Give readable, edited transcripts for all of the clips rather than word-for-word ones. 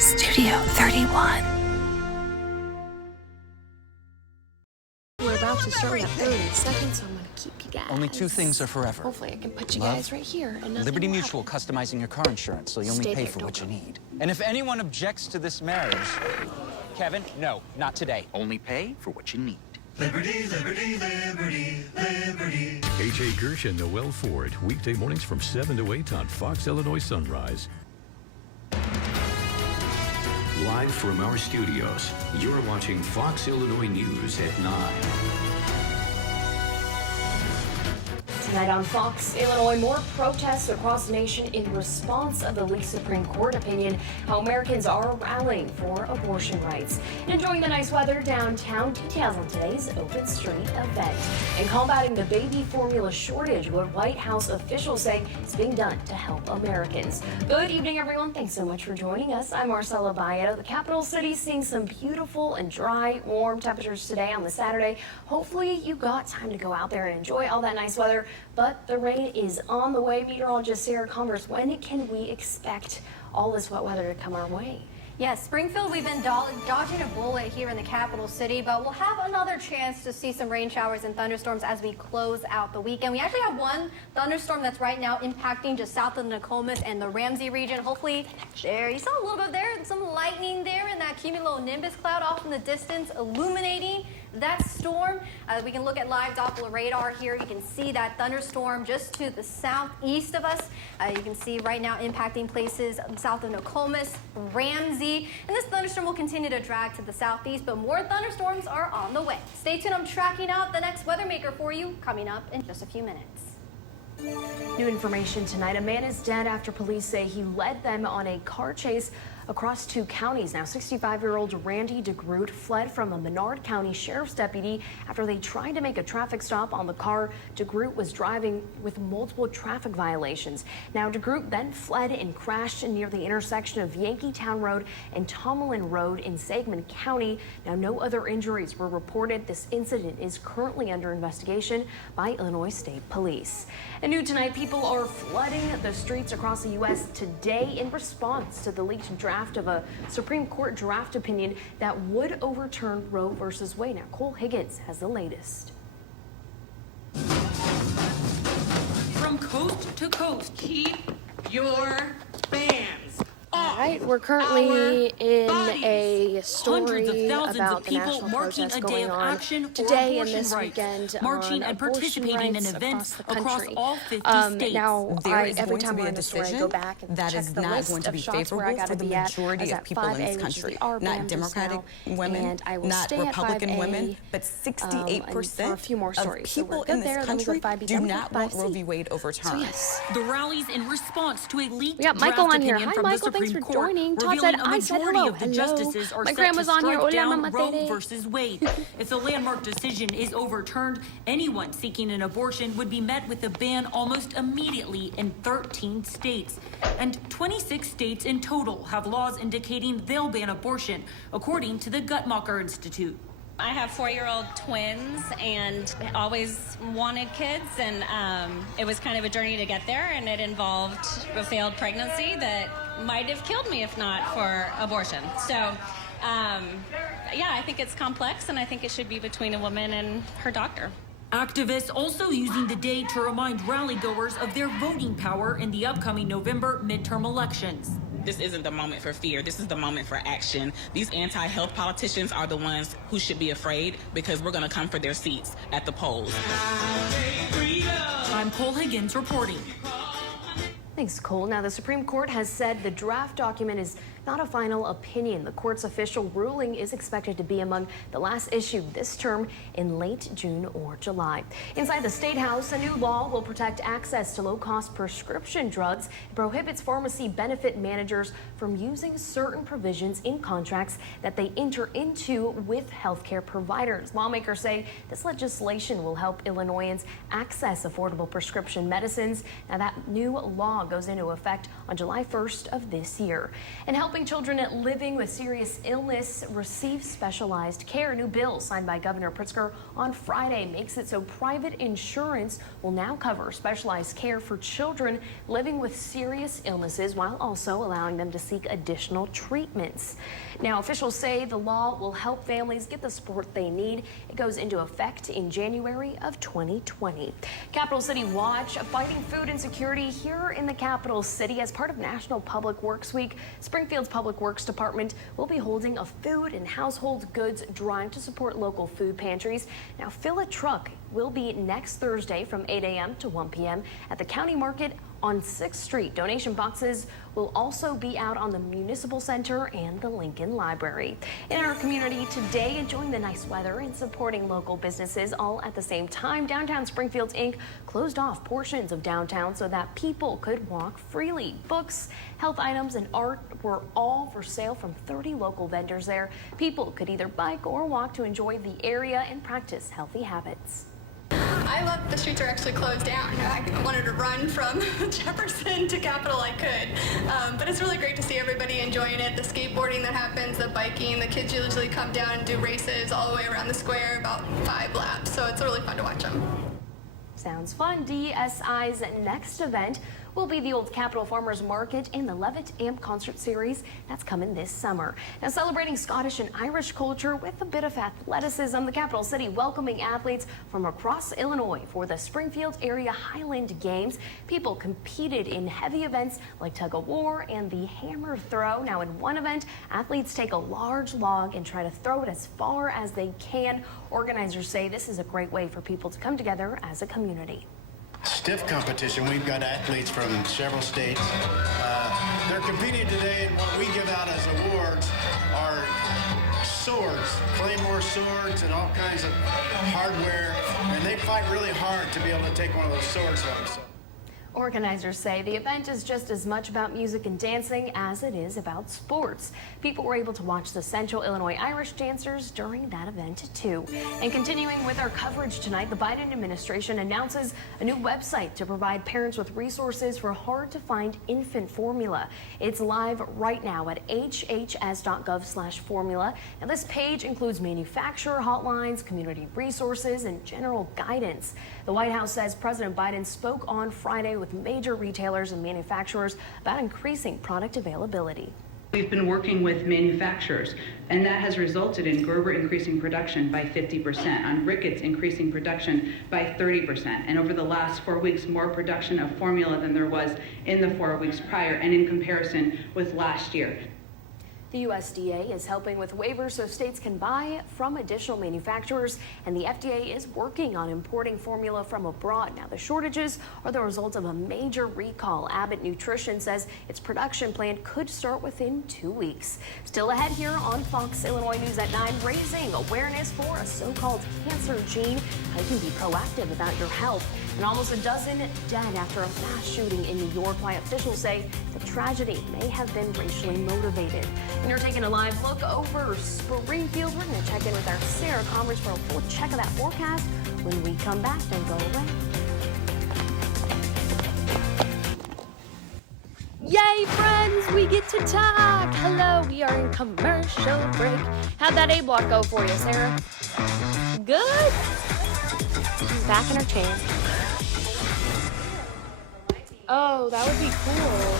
Studio 31. We're about to start in 30 seconds, so I'm gonna keep you guys. Only two things are forever. Hopefully I can put you Love, guys right here. And nothing Liberty will Mutual happen. customizing your car insurance, so you only Stay pay there, for don't what you go. need. And if anyone objects to this marriage, Kevin, no, not today. Only pay for what you need. Liberty, liberty, liberty, liberty. KJ Gersh and Noel Ford, weekday mornings from 7 to 8 on Fox Illinois Sunrise. Live from our studios, you're watching Fox Illinois News at 9. Tonight on Fox Illinois, more protests across the nation in response of the leaked Supreme Court opinion, how Americans are rallying for abortion rights. And enjoying the nice weather downtown, details on today's Open Street event. And combating the baby formula shortage, what White House officials say is being done to help Americans. Good evening, everyone. Thanks so much for joining us. I'm Marcella Baietto. The capital city seeing some beautiful and dry, warm temperatures today on the Saturday. Hopefully you got time to go out there and enjoy all that nice weather. But the rain is on the way. Meteorologist Sarah Converse, when can we expect all this wet weather to come our way? Yes, Springfield, we've been dodging a bullet here in the capital city, but we'll have another chance to see some rain showers and thunderstorms as we close out the weekend. We actually have one thunderstorm that's right now impacting just south of Nokomis and the Ramsey region. Hopefully, there, you saw a little bit there, some lightning there, and that cumulonimbus cloud off in the distance illuminating that storm. We can look at live Doppler radar here. You can see that thunderstorm just to the southeast of us. You can see right now impacting places south of Nokomis, Ramsey, and this thunderstorm will continue to drag to the southeast, but more thunderstorms are on the way. Stay tuned. I'm tracking out the next weather maker for you coming up in just a few minutes. New information tonight. A man is dead after police say he led them on a car chase across 2 counties. Now, 65-year-old Randy DeGroot fled from a Menard County Sheriff's deputy after they tried to make a traffic stop on the car DeGroot was driving with multiple traffic violations. Now, DeGroot then fled and crashed near the intersection of Yankeetown Road and Tomlin Road in Sangamon County. Now, no other injuries were reported. This incident is currently under investigation by Illinois State Police. And new tonight, people are flooding the streets across the U.S. today in response to the leaked draft of a Supreme Court draft opinion that would overturn Roe versus Wade. Now, Cole Higgins has the latest. From coast to coast, keep your fans. All right, we're currently in a story thousands about of the people national marking protest a day going of on action for today and abortion this rights, weekend marching on and abortion participating in rights events across the all country. 50 states. Now, There is every going to time be we're a in the story, I decision go back and that check is the not list going to of be shots where I favorable gotta for the be at. majority I was of at people in 5A, this which is country. the R Not band Democratic just now, women, and I will not stay at Republican 5A, women, but for a 68% few more stories. of So people we're good in this there, then we go to country 5B, do then we go not to want 5C. Roe v. Wade overturned. Yes. The rallies in response to a leaked We got Michael draft on here. opinion Hi, from Michael. the Thanks Supreme for Court, joining. Todd revealing said, a I said majority hello. of the Hello. justices are My set grandma's to on here. strike Hola, down Mama Roe Tere. versus Wade. If the landmark decision is overturned, anyone seeking an abortion would be met with a ban almost immediately in 13 states. And 26 states in total have laws indicating they'll ban abortion, according to the Guttmacher Institute. I have 4-year-old twins and always wanted kids, and it was kind of a journey to get there, and it involved a failed pregnancy that might have killed me if not for abortion. So, yeah, I think it's complex, and I think it should be between a woman and her doctor. Activists also using the day to remind rally-goers of their voting power in the upcoming November midterm elections. This isn't the moment for fear. This is the moment for action. These anti-health politicians are the ones who should be afraid because we're going to come for their seats at the polls. I'm Cole Higgins reporting. Thanks, Cole. Now, the Supreme Court has said the draft document is not a final opinion. The court's official ruling is expected to be among the last issued this term in late June or July. Inside the State House, a new law will protect access to low-cost prescription drugs. It prohibits pharmacy benefit managers from using certain provisions in contracts that they enter into with healthcare providers. Lawmakers say this legislation will help Illinoisans access affordable prescription medicines. Now, that new law goes into effect on July 1st of this year. And helping children living with serious illness receive specialized care. A new bill signed by Governor Pritzker on Friday makes it so private insurance will now cover specialized care for children living with serious illnesses while also allowing them to seek additional treatments. Now, officials say the law will help families get the support they need. It goes into effect in January of 2020. Capital City Watch fighting food insecurity here in the capital city as part of National Public Works Week. Springfield's Public Works Department will be holding a food and household goods drive to support local food pantries. Now, Fill a Truck will be next Thursday from 8 a.m. to 1 p.m. at the County Market on 6th Street. Donation boxes will also be out on the Municipal Center and the Lincoln Library. In our community today, enjoying the nice weather and supporting local businesses all at the same time, Downtown Springfield Inc. closed off portions of downtown so that people could walk freely. Books, health items, and art were all for sale from 30 local vendors there. People could either bike or walk to enjoy the area and practice healthy habits. I love the streets are actually closed down. I wanted to run from Jefferson to Capitol, I could. But it's really great to see everybody enjoying it. The skateboarding that happens, the biking, the kids usually come down and do races all the way around the square, about 5 laps. So it's really fun to watch them. Sounds fun. DSI's next event will be the Old Capitol Farmers Market and the Levitt Amp Concert Series. That's coming this summer. Now, celebrating Scottish and Irish culture with a bit of athleticism, the capital city welcoming athletes from across Illinois for the Springfield area Highland Games. People competed in heavy events like tug of war and the hammer throw. Now, in one event, athletes take a large log and try to throw it as far as they can. Organizers say this is a great way for people to come together as a community. Stiff competition. We've got athletes from several states. They're competing today, and what we give out as awards are swords, claymore swords, and all kinds of hardware, and they fight really hard to be able to take one of those swords home. So. Organizers say the event is just as much about music and dancing as it is about sports. People were able to watch the Central Illinois Irish dancers during that event too. And continuing with our coverage tonight, the Biden administration announces a new website to provide parents with resources for hard-to-find infant formula. It's live right now at hhs.gov/formula. And this page includes manufacturer hotlines, community resources, and general guidance. The White House says President Biden spoke on Friday with major retailers and manufacturers about increasing product availability. We've been working with manufacturers, and that has resulted in Gerber increasing production by 50%, on Ricketts increasing production by 30%, and over the last 4 weeks, more production of formula than there was in the 4 weeks prior and in comparison with last year. The USDA is helping with waivers so states can buy from additional manufacturers, and the FDA is working on importing formula from abroad. Now, the shortages are the result of a major recall. Abbott Nutrition says its production plan could start within 2 weeks. Still ahead here on Fox Illinois News at 9, raising awareness for a so-called cancer gene, how you can be proactive about your health. And almost a dozen dead after a mass shooting in New York. Why officials say the tragedy may have been racially motivated. And you're taking a live look over Springfield. We're going to check in with our Sarah Commerce for a full check of that forecast when we come back. Don't go away. Yay, friends, we get to talk. Hello, we are in commercial break. How'd that A block go for you, Sarah? Good? She's back in her chair. Oh, that would be cool.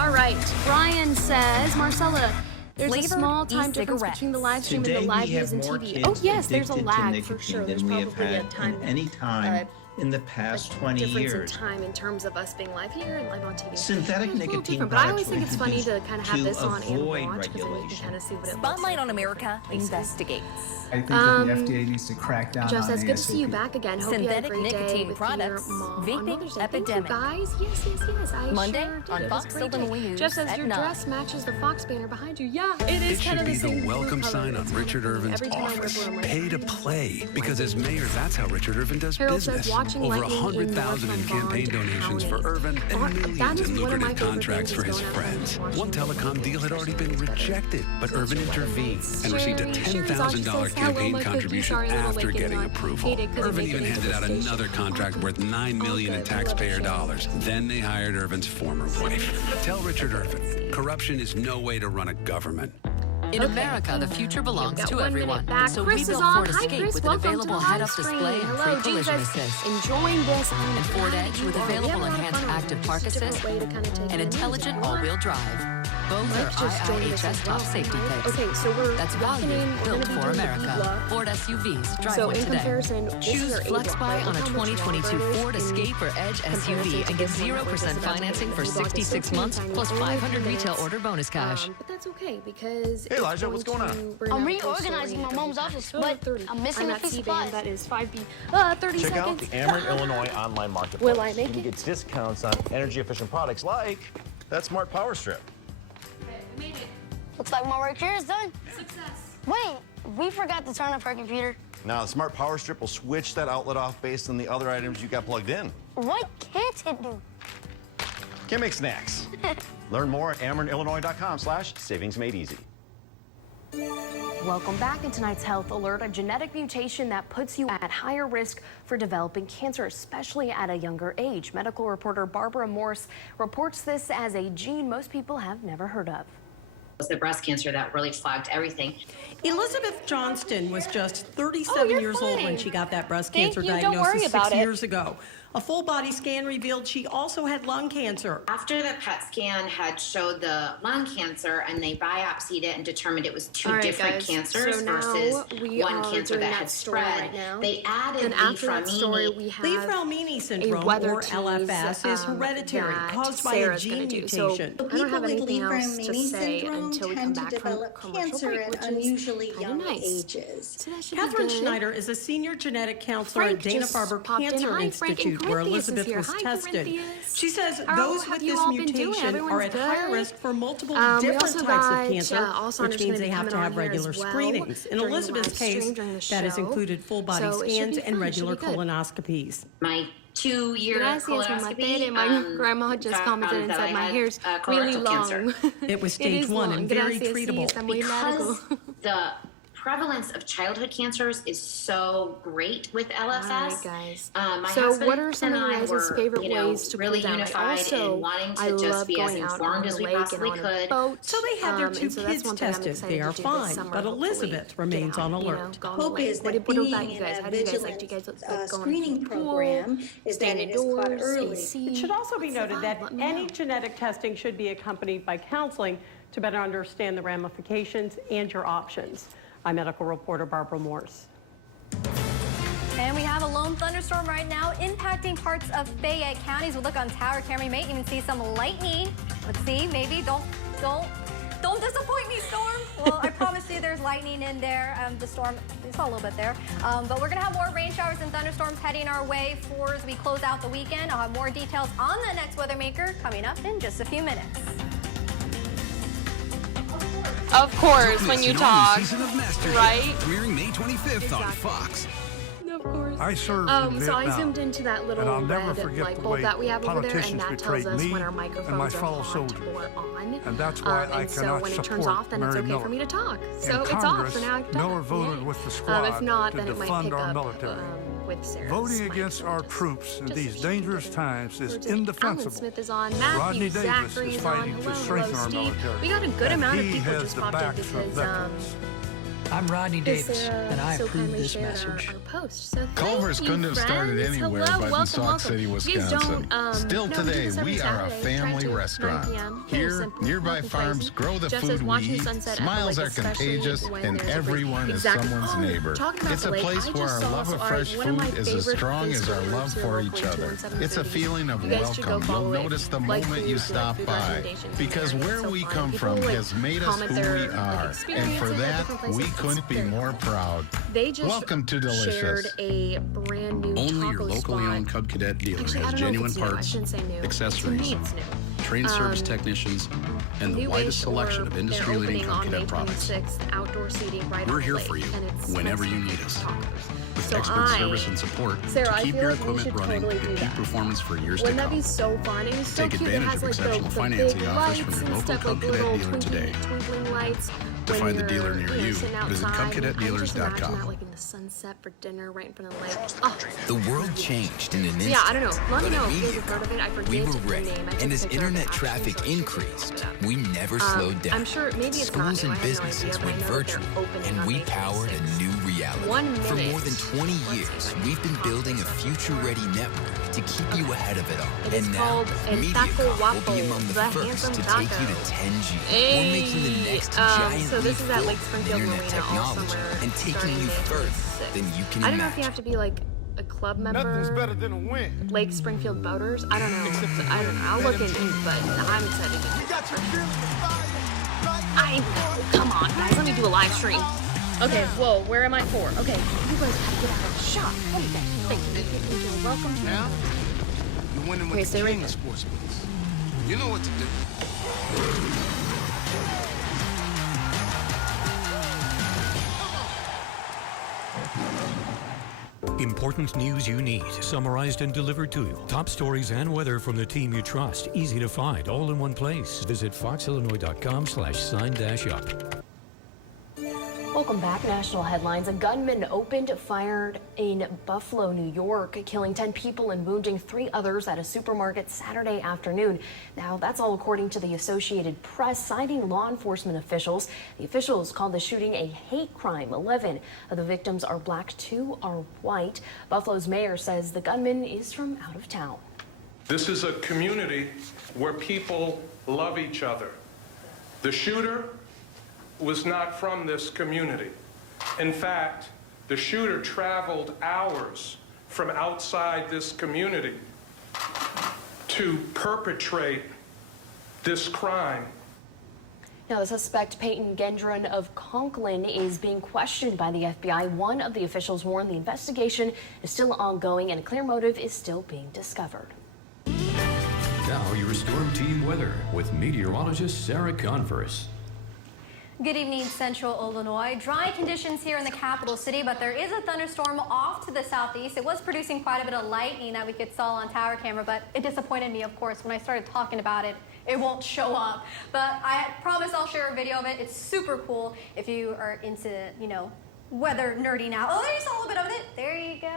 All right, Brian says, Marcella, there's a small time difference between the live stream and the live news and TV. Oh, yes, there's a lag for sure. There's probably a time any time in the past 20 years. Difference in time in terms of us being live here and live on TV. Synthetic nicotine but I always think it's funny to kind of have this on and watch because then you can kind of see what it looks like. Spotlight on America investigates. I think that the FDA needs to crack down Jeff on says, ASAP. good to see you back again. Hope Synthetic you had a great nicotine day with products, your mom. vaping epidemic. Guys, yes. I Monday sure did. on Fox Illinois News. Jeff says at your 9. dress matches the Fox banner behind you. Yeah, it is It kind should of be the same the welcome color. sign on Richard Irvin's Every time I office. rip one, I'm like, Pay to play, because as mayor, that's how Richard Irvin does Harold business. says, watching over lightning in 100,000 in campaign Bond donations County. for Irvin and That millions is in one of my lucrative favorite contracts for things his is going on friends. Washington, One telecom deal had already been rejected, but Irvin intervened and received a $10,000 campaign contribution after getting approval. Irvin even handed out another contract worth $9 million in taxpayer dollars. Then they hired Irvin's former wife. Tell Richard Irvin, corruption is no way to run a government. In America, the future belongs to everyone. So Chris we is built on. Ford Hi, Escape Chris. with an Welcome available to head-up Fox display and Hello, free collision assist. Enjoying this. And Ford Edge with available enhanced active park assist and intelligent all-wheel drive. Both are IIHS top safety picks. Okay, so we're That's value built for America. Ford SUVs. Drive one today. Choose FlexBuy on a 2022 Ford Escape or Edge SUV and get 0% financing for 66 months plus 500 retail order bonus cash. But that's okay because hey Elijah, what's going on? I'm reorganizing my mom's office, but I'm missing a few supplies. That is 5B. 30 Check seconds. out the Ameren, Illinois online marketplace. Will I make you can get discounts on energy-efficient products like that smart power strip. We made it. Looks like my work here is done. Success. Wait, we forgot to turn off our computer. Now, the smart power strip will switch that outlet off based on the other items you got plugged in. What can't it do? Can make snacks. Learn more at AmerenIllinois.com/savingsmadeeasy. Welcome back in tonight's Health Alert. A genetic mutation that puts you at higher risk for developing cancer, especially at a younger age. Medical reporter Barbara Morse reports this as a gene most people have never heard of. It was the breast cancer that really flagged everything. Elizabeth Johnston was just 37 years old when she got that breast cancer Don't worry diagnosis about 6 it. years ago. A full body scan revealed she also had lung cancer. After the PET scan had showed the lung cancer and they biopsied it and determined it was two All right, different guys. cancers So now versus we one are cancer doing that had story spread. right now. They added And after that story, Leaf-Ramini. we have Leaf-Ramini syndrome, weather or tease, LFS, is hereditary, that caused by a Sarah's gene gonna do. mutation. So I don't have anything else to say until we come back from commercial break, which is unusually young nice. ages. So that should Catherine be good. Schneider is a senior genetic counselor Frank at Dana-Farber just popped in. Cancer Hi, Frank, and Institute, where Corinthians is Elizabeth here. was Hi, tested. Corinthians. She says How those have with you this all been doing? mutation are Everyone's at higher good. risk for multiple We different also types got, of cancer, Alessandro's which means gonna they be have to coming have on here regular as well screenings. In during the Elizabeth's live stream case, during the that has show. included full body So it should scans be and fun. It regular should be good. colonoscopies. My 2-year Gracias, mamá. colonoscopy. My grandma just commented and that said I my had, hair's really colorectal long. cancer. It was It stage is 1 long. and very Gracias, sí, treatable. está muy largo. Because the prevalence of childhood cancers is so great with LFS. All right, guys. My So husband what are some and of I your guys' were, favorite you know, ways to really cool down? unified Also, in wanting to I just love be as going out informed on as the we lake and possibly on a could. boat. So they had their And two so that's kids one thing I'm tested. excited They are to do this fine, summer, but hopefully Elizabeth get remains out, on you know, alert. go on the Hope lake. is What that about you being guys? in How a do you guys like? vigilant Do you guys like going screening to the pool, program is that stand it is caught indoors, early. AC? It should also be What's the noted that vibe? Let me any know. genetic testing should be accompanied by counseling to better understand the ramifications and your options. I'm medical reporter Barbara Morse. And we have a lone thunderstorm right now impacting parts of Fayette counties. We'll look on tower camera. You may even see some lightning. Let's see, maybe. Don't disappoint me, storm. Well, I promise you there's lightning in there. The storm, we saw a little bit there. But we're going to have more rain showers and thunderstorms heading our way for as we close out the weekend. I'll have more details on the next Weather Maker coming up in just a few minutes. Of course, when you talk, right? Premiering May 25th on Fox. Of course. I served in so I Vietnam, zoomed into that little and I'll never red forget light the bulb way that we have over there, and politicians that tells betrayed us me when our and microphones my are fellow hot soldiers. or on. And that's why I and so cannot when it turns support off, then it's Mary okay Miller. for me to talk. In So it's off Congress, for now. I can talk. Miller voted Yay. with the squad If not, to then it might defund pick our up military. with Sarah's Voting mic. against our troops in Just these so she dangerous can times is Alan Smith indefensible. is on. Matthew Rodney Davis Zachary's is fighting on. to Hello, strengthen our Steve. military. We got a good and amount of he people has just the popped in backs of because veterans. I'm Rodney Davis, Sarah and I so approve kindly this shared message. our post. So Culver's thank couldn't you, have started friends. anywhere Hello, but in welcome, Sauk welcome. City, You guys Wisconsin. don't, Still no, today, we do we this are a every Saturday, family 10 to restaurant. 9 p.m. Here, Simple, nearby nothing farms crazy. grow the Just food as we watching the eat. sunset at the Smiles lake, are especially contagious, when and there's a breeze. everyone is Exactly. someone's neighbor. Talking about It's the a lake, place I where just our saw, love so of fresh one of my food is as favorite strong as our Facebook love groups for are each local other. 217 It's a cities. feeling of You guys should go welcome. You'll follow it. notice the Like moment food, you like stop food by. recommendations Because and where so we fun. come People, from like, has made us comment who their, we like, are. And experiences for at that, different places. we It's couldn't be very more proud. They just Welcome to shared Delicious. a brand new Only your taco locally spot. owned Cub Cadet dealer Actually, I has don't know if genuine it's new. I parts, shouldn't say new. accessories, To me, it's new. trained service technicians, and the widest selection of industry-leading Home Cadet products. Outdoor seating right We're on here lake, for you and it's whenever nice you to need eat us. tacos. With So expert service and support Sarah, to I keep feel your like we equipment should running totally at do peak that. performance for years to Wouldn't that come. be so fun? And it's so Take cute. It advantage has of like exceptional the financing big offers lights from your and local stuff, Cub like Cadet little dealer today. twinkling lights. To when find the you're, dealer near you, sitting visit outside. cubcadetdealers.com. I can just imagine that, like in the sunset for dinner right in front of the lake. Oh. The world changed in an instant. Yeah, I don't know. Let me but know if you guys immediately, have heard of it. I forget we were the ready. name. I took And a as picture of internet it, actually, traffic so I should increased, look it up. we never slowed down. I'm sure maybe it's not Schools new. I and have no businesses idea, but I went know that they're virtual, opening and on we May powered 26th. a new reality. 1 For minute. more than 20 years, we've been building a future-ready network to keep you ahead of it all. It is And now, called El Taco MediaCom will Waffle, be among the the first handsome to taco. take you to 10G. Hey, We're making the next giant so this leap is at Lake forward Springfield in Marina internet all technology summer, and taking starting you May further 26th. than you can I don't know if imagine. you have to be like a club member. Nothing's better than a win. Lake Springfield Boaters. I don't know. I don't know. I'll look into it, but I'm excited. You got your feelings right. I know. Come on, guys. Let me do a live stream. Okay, whoa. Where am I for? Okay, you guys gotta get out of the shop. Okay, thank you. You're welcome to Now, you're winning with Okay, the stay right king there. of sports books. You know what to do. Important news you need, summarized and delivered to you. Top stories and weather from the team you trust. Easy to find, all in one place. Visit foxillinois.com/sign-up. Welcome back. National headlines. A gunman opened fire in Buffalo, New York, killing 10 people and wounding 3 others at a supermarket Saturday afternoon. Now, that's all according to the Associated Press, citing law enforcement officials. The officials called the shooting a hate crime. 11 of the victims are black, 2 are white. Buffalo's mayor says the gunman is from out of town. This is a community where people love each other. The shooter was not from this community. In fact, the shooter traveled hours from outside this community to perpetrate this crime. Now, the suspect, Peyton Gendron of Conklin, is being questioned by the FBI. One of the officials warned the investigation is still ongoing and a clear motive is still being discovered. Now, your storm team weather with meteorologist Sarah Converse. Good evening, Central Illinois. Dry conditions here in the capital city, but there is a thunderstorm off to the southeast. It was producing quite a bit of lightning that we could saw on tower camera, but it disappointed me, of course, when I started talking about it. It won't show up, but I promise I'll share a video of it. It's super cool if you are into, weather nerding out. Oh, there's a little bit of it. There you go.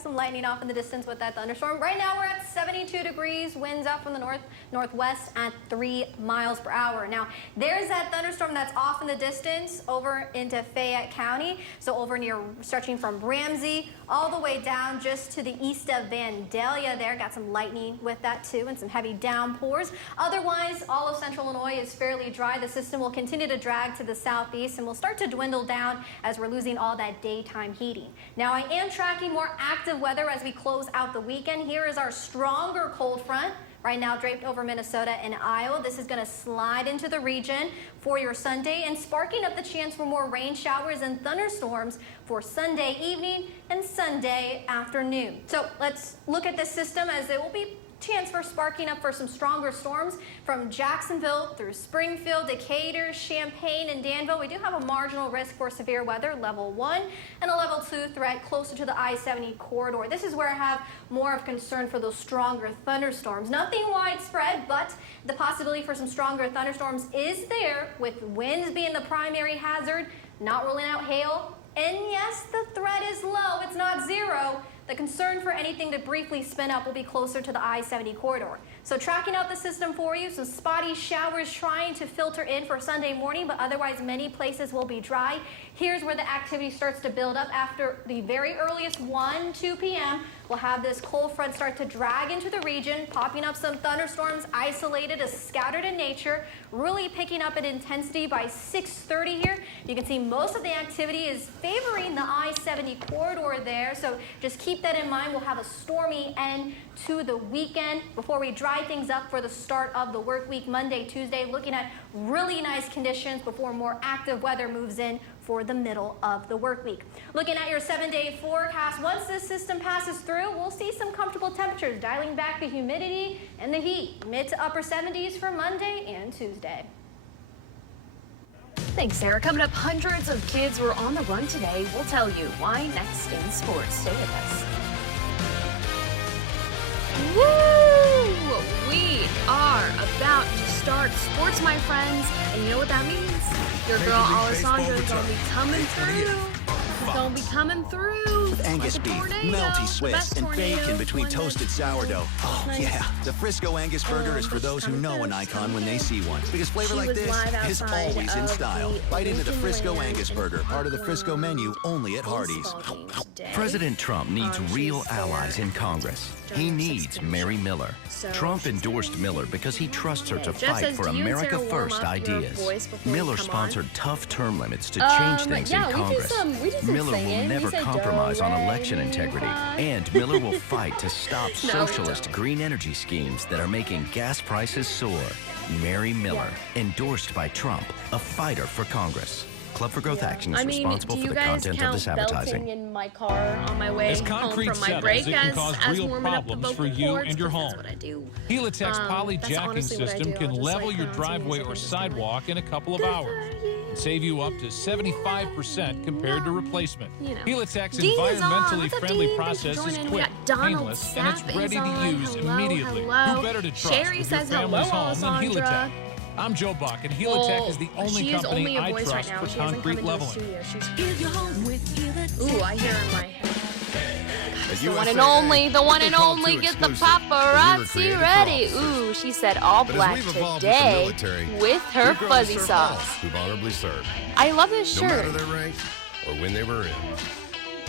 Some lightning off in the distance with that thunderstorm. Right now we're at 72 degrees. Winds out from the northwest at 3 miles per hour. Now, there's that thunderstorm that's off in the distance over into Fayette County. So over near, stretching from Ramsey all the way down just to the east of Vandalia there. Got some lightning with that too and some heavy downpours. Otherwise, all of Central Illinois is fairly dry. The system will continue to drag to the southeast and will start to dwindle down as we're losing all that daytime heating. Now, I am tracking more active weather as we close out the weekend. Here is our stronger cold front. Right now draped over Minnesota and Iowa. This is going to slide into the region for your Sunday and sparking up the chance for more rain showers and thunderstorms for Sunday evening and Sunday afternoon. So let's look at this system as it will be chance for sparking up for some stronger storms from Jacksonville through Springfield, Decatur, Champaign, and Danville. We do have a marginal risk for severe weather, level 1, and a level 2 threat closer to the I-70 corridor. This is where I have more of concern for those stronger thunderstorms. Nothing widespread, but the possibility for some stronger thunderstorms is there, with winds being the primary hazard, not ruling out hail. And yes, the threat is low. It's not zero. The concern for anything to briefly spin up will be closer to the I-70 corridor. So tracking out the system for you, some spotty showers trying to filter in for Sunday morning, but otherwise many places will be dry. Here's where the activity starts to build up after the very earliest 2 p.m. We'll have this cold front start to drag into the region, popping up some thunderstorms, isolated as scattered in nature, really picking up in intensity by 6:30 here. You can see most of the activity is favoring the I-70 corridor there, so just keep that in mind. We'll have a stormy end to the weekend before we dry things up for the start of the work week Monday, Tuesday, looking at really nice conditions before more active weather moves in for the middle of the work week. Looking at your 7-day forecast, once this system passes through, we'll see some comfortable temperatures, dialing back the humidity and the heat. Mid to upper 70s for Monday and Tuesday. Thanks, Sarah. Coming up, hundreds of kids were on the run today. We'll tell you why next in sports. Stay with us. Woo! We are about to start sports, my friends. And you know what that means? Your girl Alessandra is going to be coming through. Gonna be coming through. With Angus beef, melty Swiss, and bacon between toasted sourdough. Oh, yeah. The Frisco Angus burger is for those who know an icon when they see one. Because flavor like this is always in style. Bite into the Frisco Angus burger, part of the Frisco menu, only at Hardee's. President Trump needs real allies in Congress. He needs Mary Miller. Trump endorsed Miller because he trusts her to fight for America First ideas. Miller sponsored tough term limits to change things in Congress. Miller will never compromise on election integrity. And Miller will fight to stop socialist green energy schemes that are making gas prices soar. Mary Miller, endorsed by Trump, a fighter for Congress. Club for Growth Action is responsible for the content of this advertising. In my car on my way home from my break can cause real problems for you and your home. Helitech's poly jacking system can level your driveway or sidewalk in a couple of hours and save you up to 75% compared to replacement. Helitech's environmentally friendly process is quick, painless, and it's ready to use immediately. Who better to trust with your family's home than Helitech? I'm Joe Buck, and Helitech is the only company I trust for concrete leveling. Ooh, I hear in my head. The one and only, get the paparazzi ready. Ooh, she said all black today with her fuzzy socks. Who've honorably served. I love this shirt. No matter their rank or when they were in.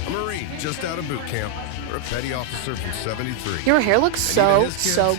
A Marine just out of boot camp or a petty officer from 73. Your hair looks so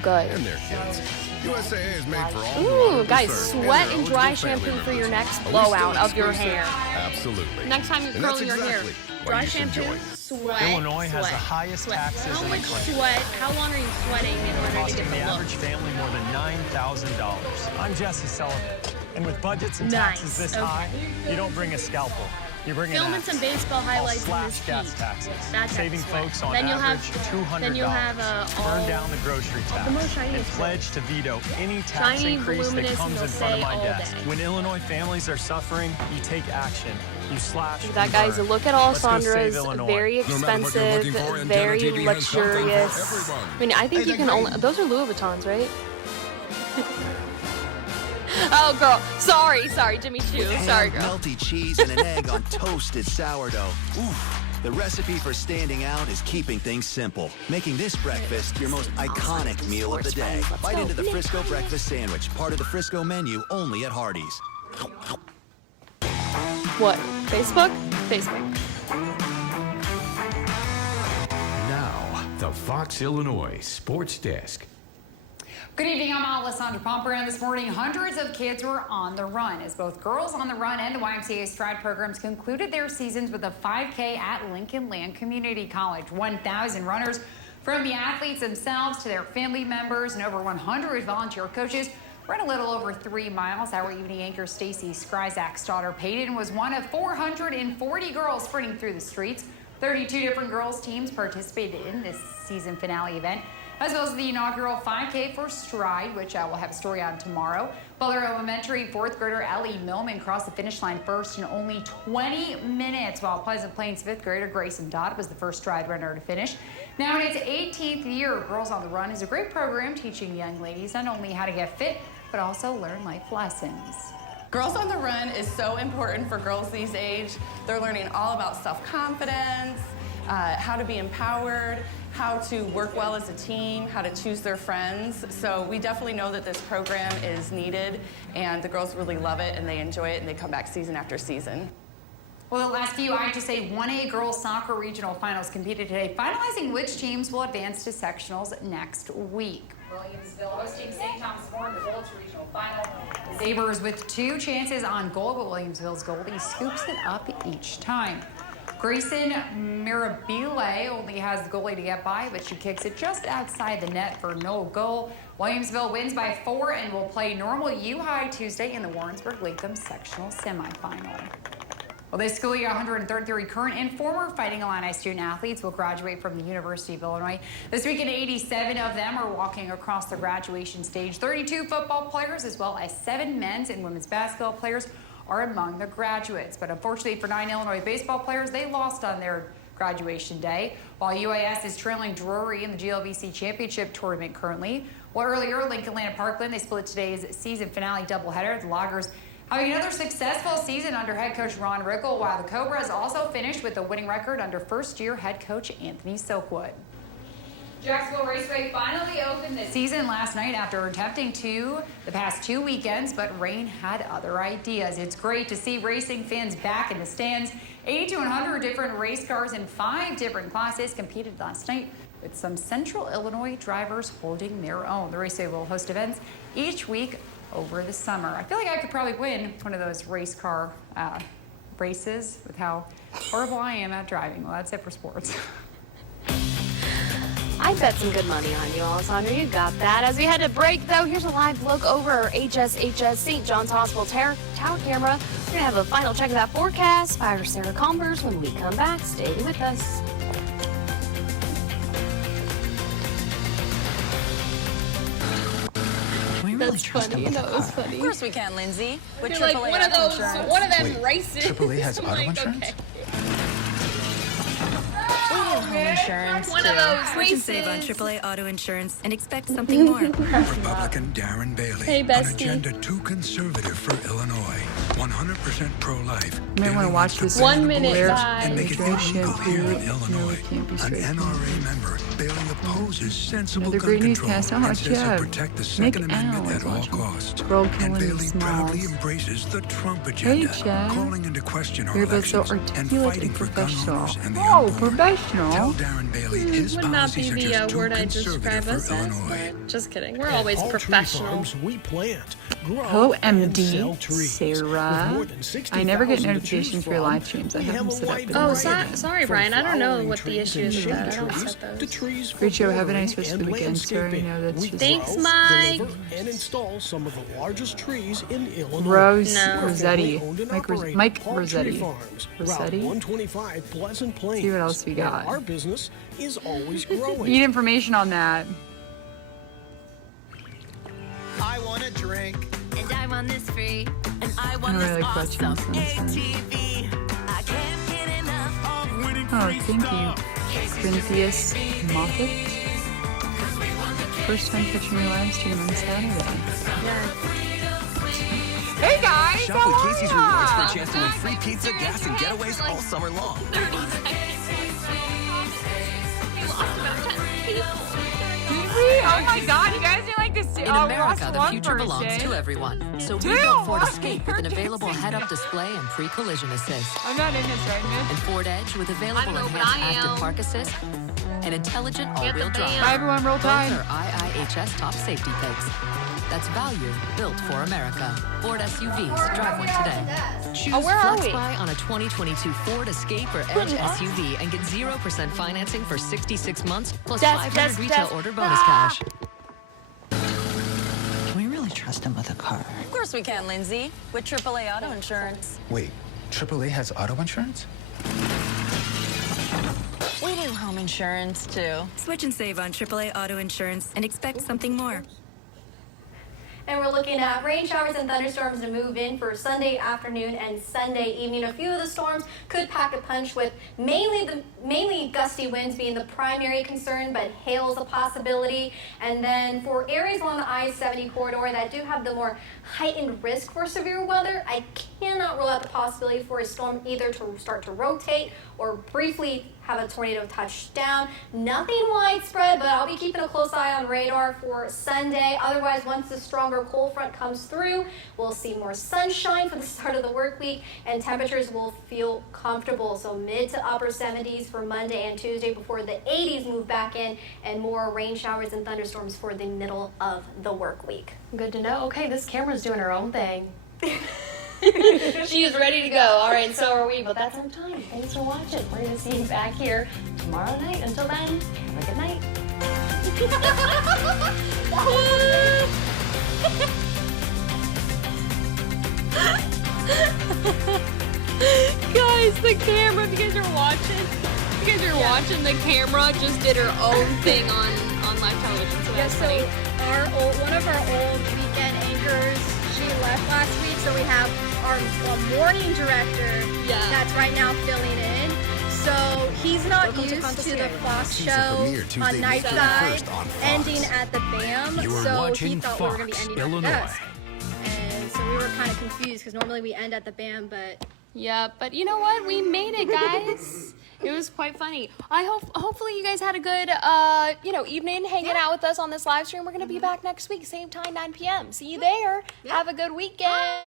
good. And their kids. USAA is made for all. Ooh, guys, sweat and dry shampoo for your next blowout of your hair. Absolutely. Next time you're curling your hair, dry shampoo, sweat. Illinois has the highest taxes How in the much country. sweat? How long are you sweating in order to Costing get the the look? average family more than $9,000. I'm Jesse Sullivan, and with budgets and taxes this high, you don't bring a scalpel. You bring an Filming axe. some baseball highlights in I'll this slash gas heat. taxes, That's saving folks on then you'll average $200. Then you'll have Burn down the grocery tax and pledge to veto any tax shiny, increase that voluminous, comes in and front of they'll my say all desk. day. When Illinois families are suffering, you take action. You slash. That guy's a look at Alessandra's very No matter what you're looking expensive, for, Antenna very TV has something for luxurious. everyone. I mean, I think you can only, those are Louis Vuittons, right? Oh, girl. Sorry, Jimmy Choo. Sorry, girl. Melty cheese and an egg on toasted sourdough. Oof. The recipe for standing out is keeping things simple, making this breakfast your most iconic meal of the day. Bite into the Frisco breakfast sandwich, part of the Frisco menu, only at Hardee's. What? Facebook? Facebook. Now, the Fox Illinois Sports Desk. Good evening, I'm Alessandra Pomper, and this morning hundreds of kids were on the run as both Girls on the Run and the YMCA Stride programs concluded their seasons with a 5K at Lincoln Land Community College. 1,000 runners, from the athletes themselves to their family members and over 100 volunteer coaches, ran a little over 3 miles. Our evening anchor Stacy Skryzak's daughter Peyton was one of 440 girls sprinting through the streets. 32 different girls teams participated in this season finale event, as well as the inaugural 5K for Stride, which we'll have a story on tomorrow. Butler Elementary 4th grader Ellie Millman crossed the finish line first in only 20 minutes, while Pleasant Plains 5th grader Grayson Dodd was the first Stride runner to finish. Now in its 18th year, Girls on the Run is a great program teaching young ladies not only how to get fit, but also learn life lessons. Girls on the Run is so important for girls these age. They're learning all about self-confidence, how to be empowered, how to work well as a team, how to choose their friends. So we definitely know that this program is needed, and the girls really love it, and they enjoy it, and they come back season after season. Well, the last few IHSA 1A girls soccer regional finals competed today, finalizing which teams will advance to sectionals next week. Williamsville hosting St. Thomas More in the Village Regional Final. The Sabres with 2 chances on goal, but Williamsville's goalie scoops it up each time. Grayson Mirabile only has the goalie to get by, but she kicks it just outside the net for no goal. Williamsville wins by 4 and will play Normal U High Tuesday in the Warrensburg Latham sectional semifinal. Well, this school year, 133 current and former Fighting Illini student athletes will graduate from the University of Illinois. This weekend, 87 of them are walking across the graduation stage. 32 football players, as well as 7 men's and women's basketball players, are among the graduates. But unfortunately for 9 Illinois baseball players, they lost on their graduation day, while UAS is trailing Drury in the GLVC Championship tournament currently. Well, earlier, Lincoln Land and Parkland, they split today's season finale doubleheader. The Loggers having another successful season under head coach Ron Rickle, while the Cobras also finished with a winning record under first-year head coach Anthony Silkwood. Jacksonville Raceway finally opened the season last night after attempting to the past 2 weekends, but rain had other ideas. It's great to see racing fans back in the stands. 80 to 100 different race cars in 5 different classes competed last night, with some Central Illinois drivers holding their own. The Raceway will host events each week over the summer. I feel like I could probably win one of those race car races with how horrible I am at driving. Well, that's it for sports. I bet some good money on you, Alessandra. You got that. As we head to break, though, here's a live look over our HSHS St. John's Hospital tower camera. We're going to have a final check of that forecast. Fire Sarah Combers when we come back. Stay with us. That's funny. That was funny. Of course we can, Lindsay. With You're like one of those, one of them races. AAA has auto insurance? Okay. Home insurance. One of those We can races. save on AAA auto insurance and expect something more. Republican Darren Bailey, Hey, an bestie. agenda too conservative for Illinois. 100% pro-life. You might want to watch this 1 minute, guys. And make it illegal here in Illinois. Can't be An straight. NRA member, Bailey opposes sensible Another gun great control newscast. Oh, and says yeah. to protect the Nick Second Amendment Allen at is all watching. costs. Girl And killing Bailey proudly smalls. embraces the Trump Hey, agenda, Chad. calling into question our You're both so elections and articulate fighting and for gun professional. owners and the Oh, unborn. professional. Tell Darren Bailey his Would not be policies are the just too word I conservative describe for us as, Illinois. but just kidding. We're At always All Tree professional. Farms, we plant, grow, and OMD, sell trees. Sarah. With more than 60,000 I never get to notifications choose for your from, live streams. I we have them a set up. wide in Oh, the variety, sorry, from Brian. I don't know flowering what the trees issue and is with shade that. I don't trees set those. to trees for Great show. Have a watering nice rest of and the weekend, Sarah. landscaping. You know that's We just Thanks, grow, Mike. deliver, and install some of the largest trees in Illinois. Rose No. Rossetti. Owned and Mike operated All Tree Rossetti. Farms, Rossetti? Route 125 Pleasant Plains. See what else we where got. Our business is always growing. Need information on that. I want a drink, and I want this free, and I I want don't really this like watching awesome this one. ATV. I can't get enough of winning Oh, free thank stuff. you, Cynthius Moffat. First time catching your live stream on Saturday. Hey guys, Shop how with are Casey's ya? Rewards for a chance to win free pizza, gas, and getaways all summer long. Did we? Oh my god, you guys didn't like this. In America, the future belongs to everyone. So we built Ford Escape with an available head-up display and pre-collision assist. I'm not in this right now. And Ford Edge with available know, but enhanced I am. active park assist and intelligent Get the all-wheel drive. band. Bye everyone, roll Both tide. are IIHS top safety picks. That's value built for America. Ford SUVs. Drive one today. Choose Oh, where are Flex we? Buy on a 2022 Ford Escape or Edge SUV and get 0% financing for 66 months plus $500 retail order bonus cash. Can we really trust him with a car? Of course we can, Lindsay. With AAA auto insurance. Wait, AAA has auto insurance? We do home insurance, too. Switch and save on AAA auto insurance and expect something more. And we're looking at rain showers and thunderstorms to move in for Sunday afternoon and Sunday evening. A few of the storms could pack a punch with mainly gusty winds being the primary concern, but hail is a possibility. And then for areas along the I-70 corridor that do have the more heightened risk for severe weather, I cannot rule out the possibility for a storm either to start to rotate or briefly have a tornado touch down. Nothing widespread, but I'll be keeping a close eye on radar for Sunday. Otherwise, once the stronger cold front comes through, we'll see more sunshine for the start of the work week, and temperatures will feel comfortable. So mid to upper 70s for Monday and Tuesday before the 80s move back in, and more rain showers and thunderstorms for the middle of the work week. Good to know. Okay, this camera's doing her own thing. She is ready to go. All right, so are we, but that's our time. Thanks for watching. We're going to see you back here tomorrow night. Until then, have a good night. God. the camera, if you guys are watching, the camera just did her own thing on live television. So that's funny. One of our old weekend anchors, she left last week, so we have our morning director that's right now filling in. So he's not used to the Fox show on night side ending at the BAM, so he thought we were going to be ending at the desk. And so we were kind of confused because normally we end at the BAM, but... Yeah, but you know what? We made it, guys. It was quite funny. Hopefully you guys had a good, evening hanging out with us on this live stream. We're going to be back next week, same time, 9 p.m. See you there. Have a good weekend.